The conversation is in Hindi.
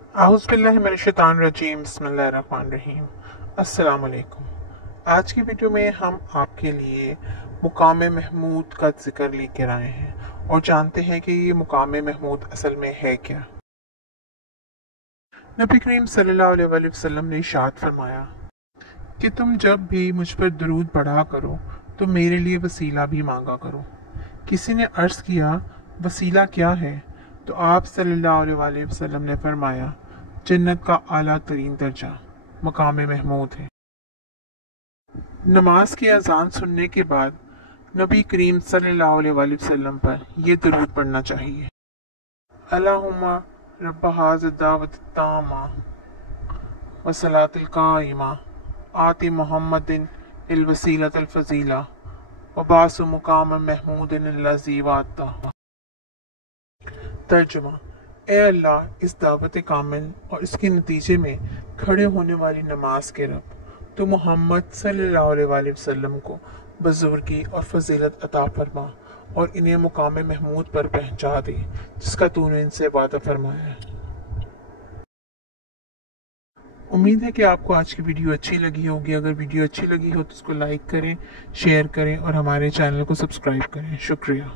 औज़ुबिल्लाहिमिनश्शैतानिर्रजीम बिस्मिल्लाहिर्रहमानिर्रहीम। अस्सलाम वालेकुम। आज की वीडियो में हम आपके लिए मुकाम महमूद का जिक्र लेकर आए हैं और जानते हैं कि ये मुकाम महमूद असल में है क्या। नबी करीम सल्लल्लाहु अलैहि वसल्लम ने इरशाद फरमाया कि तुम जब भी मुझ पर दरूद पढ़ा करो तो मेरे लिए वसीला भी मांगा करो। किसी ने अर्ज़ किया, वसीला क्या है? तो आप सल्लल्लाहु अलैहि वसल्लम ने फरमाया, जन्नत का आला तरीन दर्जा मकाम महमूद है। नमाज की अजान सुनने के बाद नबी करीम सल्लल्लाहु अलैहि वसल्लम पर यह दरूद पढ़ना चाहिए। अल्लाहुम्मा रब्ब हाज़िहि दावत तामा व सलातिल काइमा आति मुहम्मदिन इल वसीलतल फजीला व बासु मुकाम महमूदिन अल्लज़ी वअता। तर्जुमा, ए अल्लाह, इस दावत कामिल और इसके नतीजे में खड़े होने वाली नमाज के रब, तो मोहम्मद सल्लल्लाहु अलैहि वसल्लम को बुजुर्गी और फजीलत अता फरमा और इन्हें मुकाम महमूद पर पहुंचा दे जिसका तूने इनसे वादा फरमाया है। उम्मीद है कि आपको आज की वीडियो अच्छी लगी होगी। अगर वीडियो अच्छी लगी हो तो उसको लाइक करें, शेयर करें और हमारे चैनल को सब्सक्राइब करें। शुक्रिया।